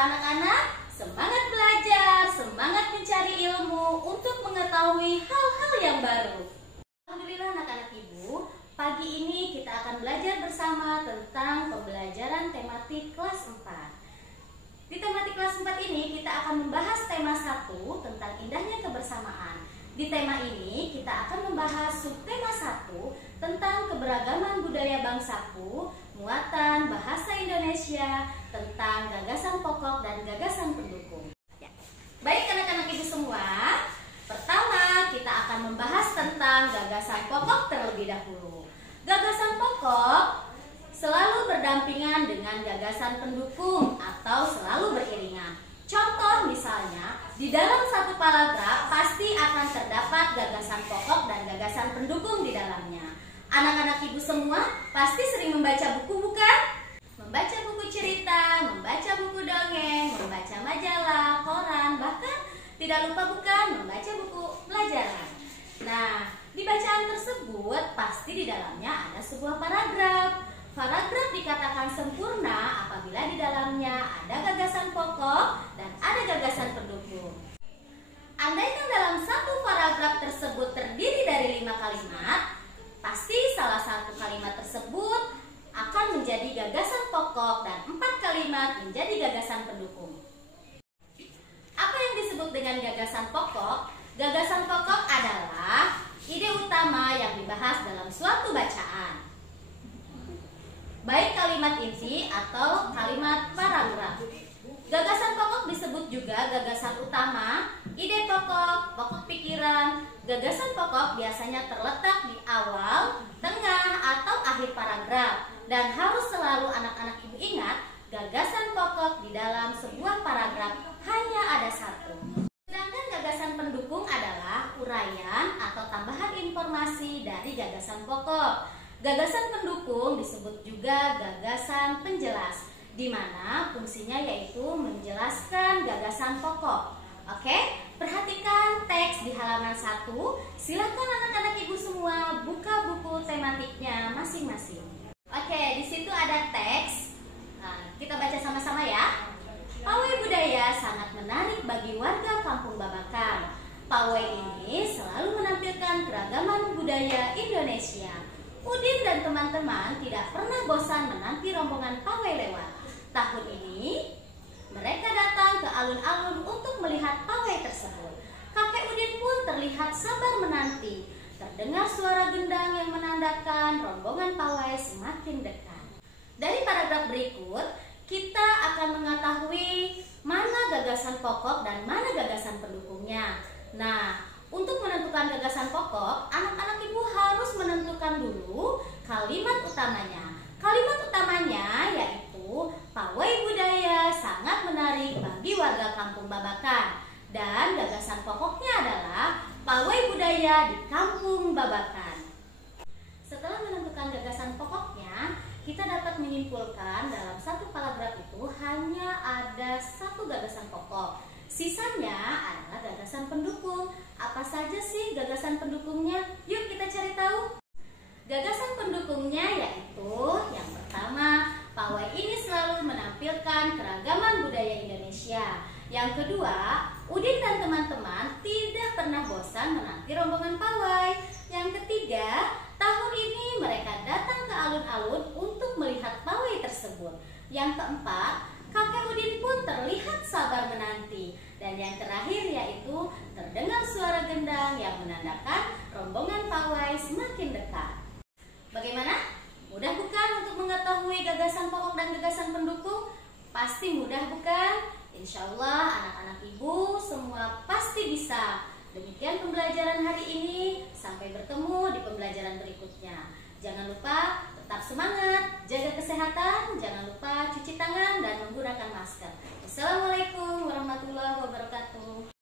anak-anak? Semangat belajar, semangat mencari ilmu untuk mengetahui hal-hal yang baru. Alhamdulillah anak-anak ibu, pagi ini kita akan belajar bersama tentang pembelajaran tematik kelas 4. Di tematik kelas 4 ini kita akan membahas tema 1 tentang indahnya kebersamaan. Di tema ini kita akan membahas subtema 1 tentang keberagaman budaya bangsaku, muatan bahasa Indonesia, tentang gagasan pokok dan gagasan pendukung. Ya. Baik anak-anak ibu semua, pertama kita akan membahas tentang gagasan pokok terlebih dahulu. Gagasan pokok selalu berdampingan dengan gagasan pendukung atau selalu beriringan. Contoh misalnya, di dalam satu paragraf pasti akan terdapat gagasan pokok dan gagasan pendukung di dalamnya. Anak-anak ibu semua pasti sering membaca buku bukan? Membaca buku cerita, membaca buku dongeng, membaca majalah, koran, bahkan tidak lupa bukan membaca buku pelajaran. Nah, di bacaan tersebut pasti di dalamnya ada sebuah paragraf. Paragraf dikatakan sempurna apabila di dalamnya ada gagasan pokok dan ada gagasan pendukung. Andaikan dalam satu paragraf tersebut terdiri dari 5 kalimat, pasti salah satu kalimat tersebut akan menjadi gagasan pokok dan 4 kalimat menjadi gagasan pendukung. Apa yang disebut dengan gagasan pokok? Gagasan pokok adalah ide utama yang dibahas dalam suatu bacaan, baik kalimat inti atau kalimat paragraf. Gagasan pokok disebut juga gagasan utama, ide pokok, pokok pikiran. Gagasan pokok biasanya terletak di awal, tengah, atau akhir paragraf. Dan harus selalu anak-anak ibu ingat, gagasan pokok di dalam sebuah paragraf hanya ada satu. Sedangkan gagasan pendukung adalah uraian atau tambahan informasi dari gagasan pokok. Gagasan pendukung disebut juga gagasan penjelas, di mana fungsinya yaitu menjelaskan gagasan pokok. Oke, perhatikan teks di halaman 1. Silakan anak-anak ibu semua buka buku tematiknya masing-masing. Oke, di situ ada teks. Nah, kita baca sama-sama ya. Pawai budaya sangat menarik bagi warga Kampung Babakan. Pawai ini selalu menampilkan keragaman budaya Indonesia. Udin dan teman-teman tidak pernah bosan menanti rombongan pawai lewat. Tahun ini mereka datang ke alun-alun untuk melihat pawai tersebut. Kakek Udin pun terlihat sabar menanti. Terdengar suara gendang yang menandakan rombongan pawai semakin dekat. Dari paragraf berikut, kita akan mengetahui mana gagasan pokok dan mana gagasan pendukungnya. Nah, untuk menentukan gagasan pokok, anak-anak ibu harus menentukan dulu kalimat utamanya. Kalimat utamanya yaitu pawai budaya sangat menarik bagi warga Kampung Babakan. Dan gagasan pokoknya adalah pawai budaya di Kampung Babakan. Setelah menentukan gagasan pokoknya, kita dapat menyimpulkan dalam satu paragraf itu hanya ada satu gagasan pokok. Sisanya adalah gagasan pendukung. Apa saja sih gagasan pendukungnya? Yuk kita cari tahu. Gagasan pendukungnya yaitu yang pertama, pawai ini selalu menampilkan keragaman budaya Indonesia. Yang kedua, Udin dan teman-teman tidak pernah bosan menanti rombongan pawai. Yang ketiga, tahun ini mereka datang ke alun-alun untuk melihat pawai tersebut. Yang keempat, kakek Udin pun terlihat sabar menanti. Dan yang terakhir yaitu terdengar suara gendang yang menandakan rombongan pawai semakin dekat. Bagaimana? Mudah bukan untuk mengetahui gagasan pokok dan gagasan pendukung? Pasti mudah bukan? Insya Allah anak-anak ibu semua pasti bisa. Demikian pembelajaran hari ini. Sampai bertemu di pembelajaran berikutnya. Jangan lupa tetap semangat, jaga kesehatan, jangan lupa cuci tangan dan menggunakan masker. Wassalamualaikum warahmatullahi wabarakatuh.